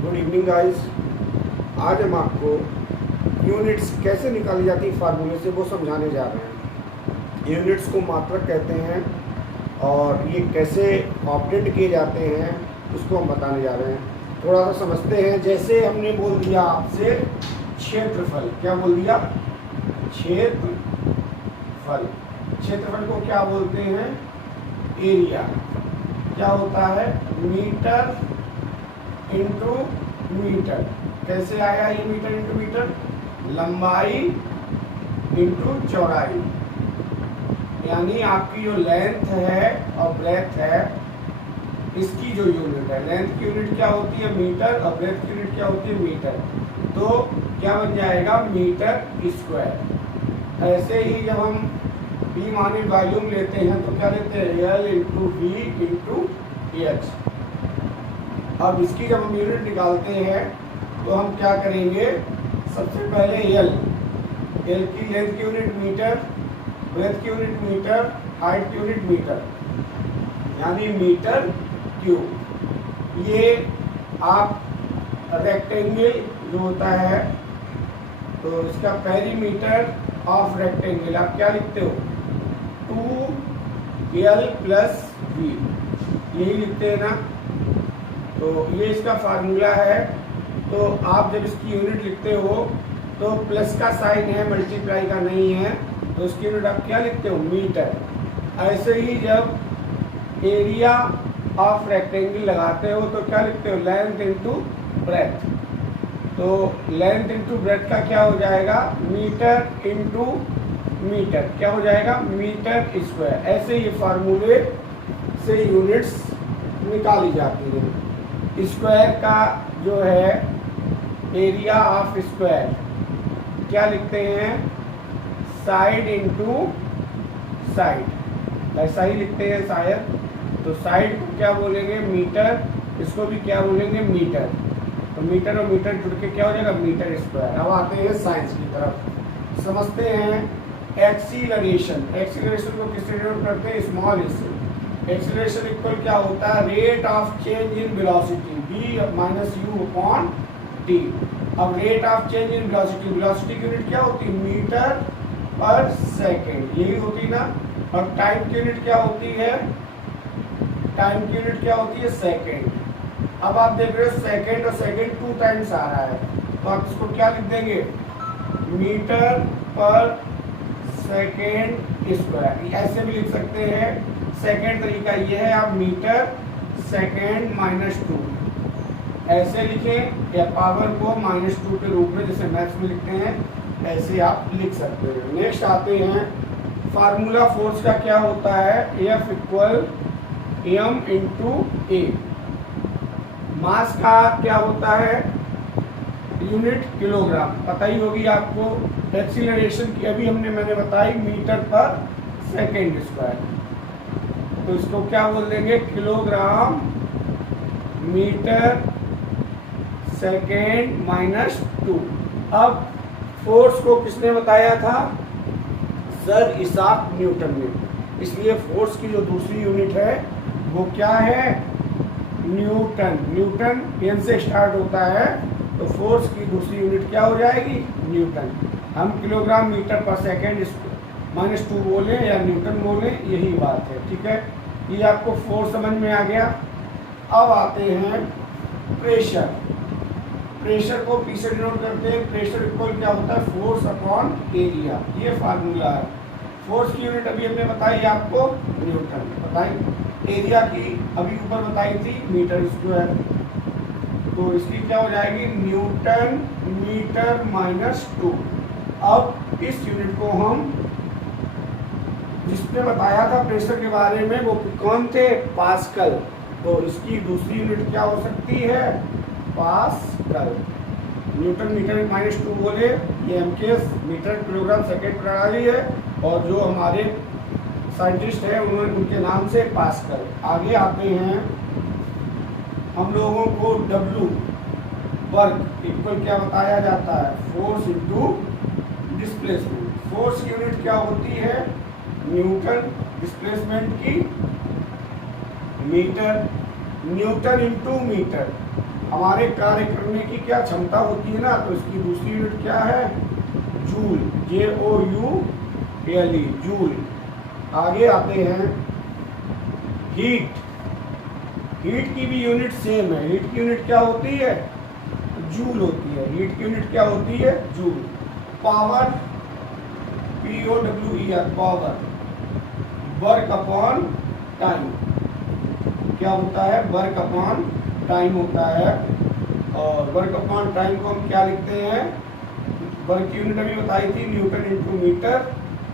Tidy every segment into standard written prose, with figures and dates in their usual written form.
Good evening guys. आज हम आपको यूनिट्स कैसे निकाली जाती है फार्मूले से वो समझाने जा रहे हैं। यूनिट्स को मात्रक कहते हैं और ये कैसे ऑपरेट किए जाते हैं उसको हम बताने जा रहे हैं। थोड़ा सा समझते हैं। जैसे हमने बोल दिया आपसे क्षेत्रफल, क्या बोल दिया? क्षेत्रफल। क्षेत्रफल को क्या बोलते हैं? एरिया। क्या होता है? Metre into metre. कैसे आया ये मीटर इंटू मीटर? लंबाई इंटू चौड़ाई, यानी आपकी जो लेंथ है और ब्रेथ है इसकी जो यूनिट है, लेंथ की यूनिट क्या होती है? मीटर, और ब्रेथ की यूनिट क्या होती है? मीटर। तो क्या बन जाएगा? Metre square. ऐसे ही जब हम बी माने वॉल्यूम लेते हैं तो क्या लेते हैं? L into V into H. अब इसकी जब हम यूनिट निकालते हैं तो हम क्या करेंगे? सबसे पहले एल की लेंथ की यूनिट मीटर, ब्रेथ की यूनिट मीटर, हाइट की यूनिट मीटर, यानी मीटर क्यूब। ये आप रेक्टेंगल जो होता है तो इसका पेरीमीटर ऑफ रेक्टेंगल आप क्या लिखते हो? 2l प्लस v, यही लिखते हैं ना। तो ये इसका फार्मूला है। तो आप जब इसकी यूनिट लिखते हो तो प्लस का साइन है, मल्टीप्लाई का नहीं है, तो इसकी यूनिट आप क्या लिखते हो? मीटर। ऐसे ही जब एरिया ऑफ रेक्टेंगल लगाते हो तो क्या लिखते हो? Length into breadth. तो लेंथ इंटू ब्रेथ का क्या हो जाएगा? Metre into metre. क्या हो जाएगा? Metre square. ऐसे ये फार्मूले से यूनिट्स निकाली जाती है। स्क्वायर का जो है एरिया ऑफ स्क्वायर क्या लिखते हैं? साइड इंटू साइड, ऐसा ही लिखते हैं शायद। तो साइड को क्या बोलेंगे? मीटर। इसको भी क्या बोलेंगे? मीटर। तो मीटर और मीटर जुड़ के क्या हो जाएगा? Metre square. अब आते हैं साइंस की तरफ। समझते हैं एक्सीलरेशन। एक्सीलरेशन को किससे डिनोट करते हैं? स्मॉल से। एक्सीलरेशन इक्वल क्या होता है? Rate of change in velocity v minus u upon t. अब rate of change in velocity, velocity की यूनिट क्या होती है? मीटर पर सेकेंड, यही होती ना। और टाइम की यूनिट क्या होती है? टाइम की यूनिट क्या होती है? सेकेंड। अब आप देख रहे हो सेकेंड और सेकेंड 2 टाइम्स आ रहा है, तो आप इसको क्या लिख देंगे? मीटर पर सेकेंड स्क्वायर। ऐसे भी लिख सकते हैं। सेकेंड तरीका ये है, आप मीटर सेकेंड माइनस 2 ऐसे लिखें, या पावर को -2 के रूप में जैसे मैथ्स में लिखते हैं ऐसे आप लिख सकते हैं। नेक्स्ट आते हैं फार्मूला फोर्स का। क्या होता है? F इक्वल m इंटू ए। मास का क्या होता है? यूनिट किलोग्राम, पता ही होगी आपको। एक्सीलरेशन की अभी मैंने बताई मीटर पर सेकेंड स्क्वायर, तो इसको क्या बोल देंगे? Kilogram metre second minus 2। अब फोर्स को किसने बताया था? सर इसाक न्यूटन ने। इसलिए फोर्स की जो दूसरी यूनिट है वो क्या है? न्यूटन। न्यूटन एन से स्टार्ट होता है, तो फोर्स की दूसरी यूनिट क्या हो जाएगी? न्यूटन। हम किलोग्राम मीटर पर सेकेंड माइनस 2 बोले या न्यूटन बोले, यही बात है। ठीक है, ये आपको फोर्स समझ में आ गया। अब आते हैं प्रेशर। प्रेशर को पी से डिनोट करते हैं। प्रेशर इक्वल क्या होता है? Force upon area. ये फार्मूला है। फोर्स की यूनिट अभी हमने बताई आपको, न्यूटन बताई। एरिया की अभी ऊपर बताई थी, मीटर स्क्वायर। तो इसकी क्या हो जाएगी? Newton metre minus 2। अब इस यूनिट को हम जिसने बताया था प्रेशर के बारे में वो कौन थे? पास्कल। तो इसकी दूसरी यूनिट क्या हो सकती है? पास्कल। न्यूटन मीटर माइनस 2 बोले, ये एमकेएस मीटर किलोग्राम सेकेंड प्रणाली है, और जो हमारे साइंटिस्ट हैं उन्होंने उनके नाम से पास्कल। आगे आते हैं, हम लोगों को W वर्क इक्वल क्या बताया जाता है? Force into displacement. फोर्स की यूनिट क्या होती है? न्यूटन। डिस्प्लेसमेंट की मीटर। Newton into metre. हमारे कार्य करने की क्या क्षमता होती है ना, तो इसकी दूसरी यूनिट क्या है, जूल, JOULE, जूल। आगे आते हैं हीट। हीट की भी यूनिट सेम है। हीट की यूनिट क्या होती है, जूल होती है। हीट की यूनिट क्या होती है, joule. Power, POWER, power, work upon time. क्या होता है, वर्क अपॉन टाइम होता है। और वर्क अपॉन टाइम को हम क्या लिखते हैं, वर्क की यूनिट अभी बताई थी, newton into metre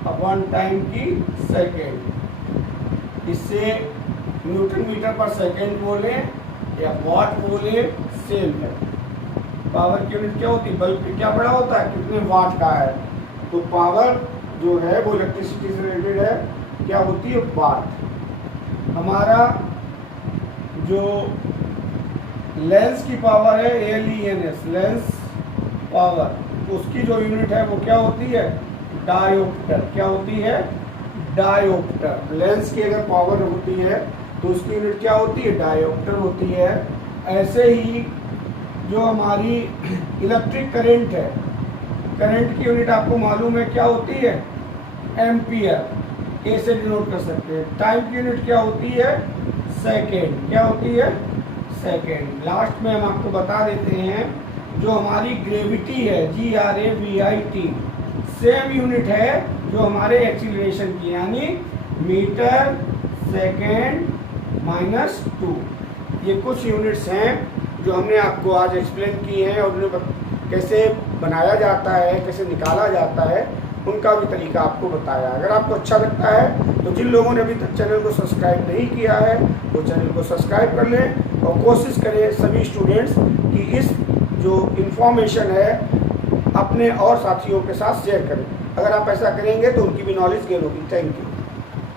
upon time की सेकेंड। इससे न्यूटन मीटर पर सेकेंड बोले या वॉट बोले, सेम है। पावर की यूनिट क्या होती है, बल्ब पे क्या बड़ा होता है, कितने वाट का है। तो पावर जो है वो इलेक्ट्रिसिटी से रिलेटेड है, क्या होती है, वाट। हमारा जो लेंस की पावर है, LENS, लेंस पावर, उसकी जो यूनिट है वो क्या होती है, डायोप्टर। क्या होती है, डायोप्टर। लेंस की अगर पावर होती है तो उसकी यूनिट क्या होती है, डायोप्टर होती है। ऐसे ही जो हमारी इलेक्ट्रिक करंट है, करंट की यूनिट आपको मालूम है क्या होती है, एम्पियर, ए से डिनोट कर सकते हैं। टाइम की यूनिट क्या होती है, सेकेंड। क्या होती है, सेकेंड। लास्ट में हम आपको बता देते हैं जो हमारी ग्रेविटी है, GRAVIT, सेम यूनिट है जो हमारे एक्सीलरेशन की, यानी मीटर सेकेंड -2। ये कुछ यूनिट्स हैं जो हमने आपको आज एक्सप्लेन की हैं और उन्हें कैसे बनाया जाता है, कैसे निकाला जाता है, उनका भी तरीका आपको बताया। अगर आपको अच्छा लगता है तो जिन लोगों ने अभी तक चैनल को सब्सक्राइब नहीं किया है वो चैनल को सब्सक्राइब कर लें और कोशिश करें सभी स्टूडेंट्स कि इस जो इन्फॉर्मेशन है अपने और साथियों के साथ शेयर करें। अगर आप ऐसा करेंगे तो उनकी भी नॉलेज गेन होगी। Thank you.